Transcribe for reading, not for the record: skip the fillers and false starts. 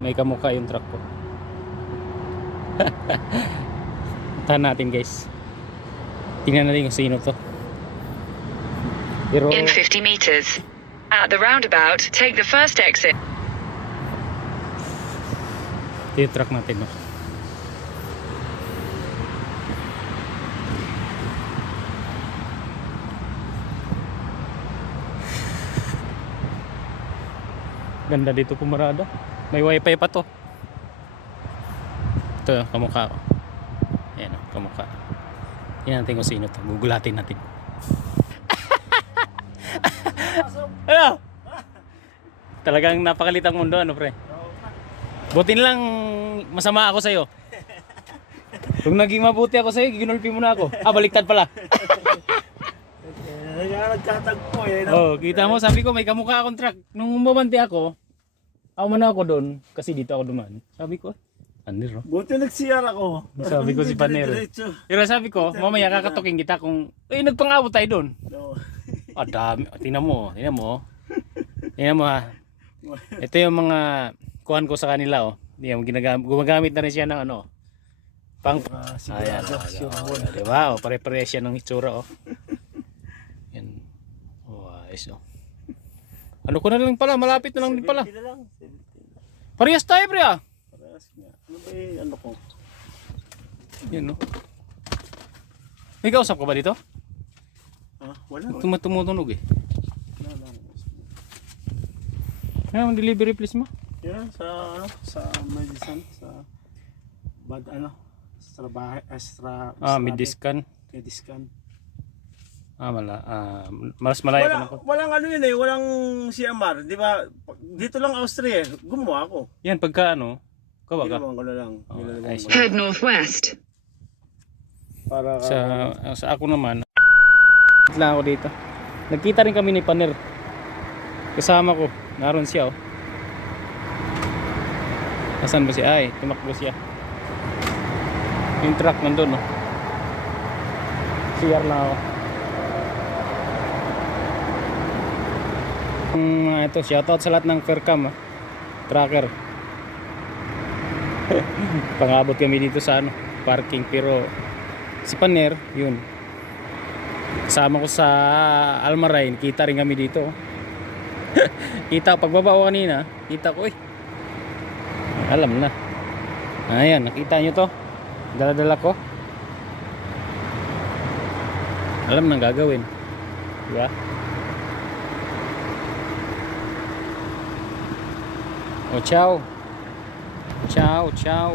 May kamukha yung truck ko. Tahan natin guys. Tingnan natin kung sino to. Pero In 50 meters. At the roundabout, take the first exit. ito yung truck natin, no? Ganda dito pumarada. May wifi pa to. Ito kamukha ko. Ayan o, kamukha. Tingnan natin kung sino to. Gugulatin natin. Ano? Talagang napakalitang mundo, ano pre? Buti lang masama ako sa'yo. Kung naging mabuti ako sa'yo, ginulpi mo na ako. Baliktad pala. Nagkatagpo eh. Oh, kita mo, sabi ko may kamukha akong truck. Nung bumante ako man ako doon kasi dito ako dumaan. Sabi ko, Panir, no? Buti nag-CR ako. Sabi ko si Panir. Pero sabi ko, mamaya kakatukin kita kung nagpangabot tayo doon. No. Dami. Tingnan mo ha. Ito yung mga kuhan ko sa kanila, oh. Yung gumagamit na rin siya ng ano. Ayan, di ba? Oh, pare-pare siya ng itsura, oh. Yan. Oh, ayos, oh. Ano ko na lang pala, malapit na lang din pala. Parehas tayo, pre, ah. Parehas nga. Ano ba yung ano ko? Yan, no. May kausap ka ba dito? Wala. Tumutunog, eh. Wala. Ang delivery please mo? Yan, sa medicine, sa bad Mediscan. Mediscan. Mas malayo pa na ko. Walang ano yun eh, walang CMR, di ba? Dito lang Austria, gumawa ako. Yan, pagka ano, kawa ka. Ginawa ko na lang. I see. Head northwest. Para Sa ako naman, lang ako dito. Nagkita rin kami ni Panir. Kasama ko, naroon siya, oh. Nasaan ba siya? Ay, tumakbo siya. Yung truck nandun, oh. CR lang ako. Ito, shoutout sa lahat ng Faircam, tracker. Pangabot kami dito sa ano, parking, pero si Panir, yun. Kasama ko sa Almaray, kita rin kami dito. Kita pagbaba ko kanina, kita ko alam na. Ayan, nakita nyo to. Dala-dala ko. Alam na gagawin. Diba? Oh, ciao. Ciao, ciao.